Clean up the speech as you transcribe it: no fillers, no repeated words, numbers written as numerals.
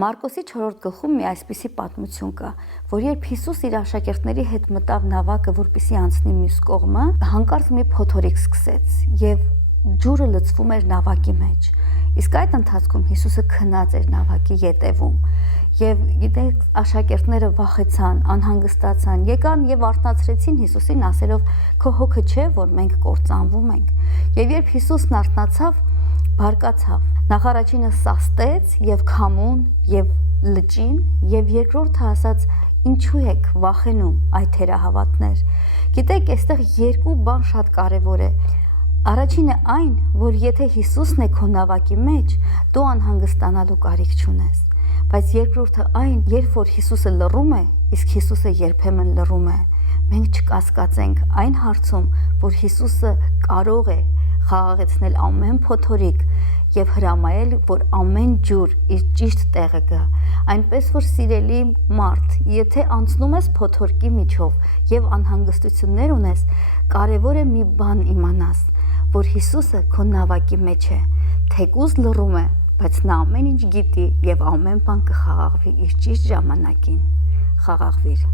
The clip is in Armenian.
Մարկոսի 4-րդ գլխում մի այսպիսի պատմություն կա, որ երբ Հիսուս իր աշակերտների հետ մտավ նավակը, որպեսզի անցնի մյուս կողմը, հանկարծ մի փոթորիկ սկսեց եւ ջուրը լցվում էր նավակի մեջ։ Իսկ այդ ընթացքում Հիսուսը քնած էր նավակի ետևում եւ գիտեք աշակերտները վախեցան, անհանգստացան, եկան եւ արթնացրեցին Հիսուսին ասելով. «Քո հոգը չէ, որ մենք կործանվում ենք»։ Եվ երբ Հիսուսն արթնացավ, բարկացավ։ Նախ առաջինը սաստեց եւ քամուն եւ լճին եւ երկրորդը ասաց. «Ինչու եք վախենում, այ թերահավատներ»։ Գիտեք, այստեղ երկու բան շատ կարեւոր է։ Առաջինը այն, որ եթե Հիսուսն է քո նավակի մեջ, դու անհանգստանալու կարիք չունես։ Բայց երկրորդը այն, երբ որ Հիսուսը լռում է, իսկ Հիսուսը երբեմն լռում է, մենք չկասկածենք այն հարցում, որ Հիսուսը կարող է խաղաղեցնել ամեն փոթորիկ եւ հրամայել, որ ամեն ջուր իր ճիշտ տեղը գա։ Այնպես որ սիրելի մարդ, եթե անցնում ես փոթորկի միջով եւ անհանգստություններ ունես, կարեւոր է մի բան իմանաս, որ Հիսուսը քո նավակի մեջ է, թեկուզ լռում է, բայց նա ամեն ինչ գիտի եւ ամեն բան կխաղաղվի իր ճիշտ ժամանակին։ Խաղաղվիր։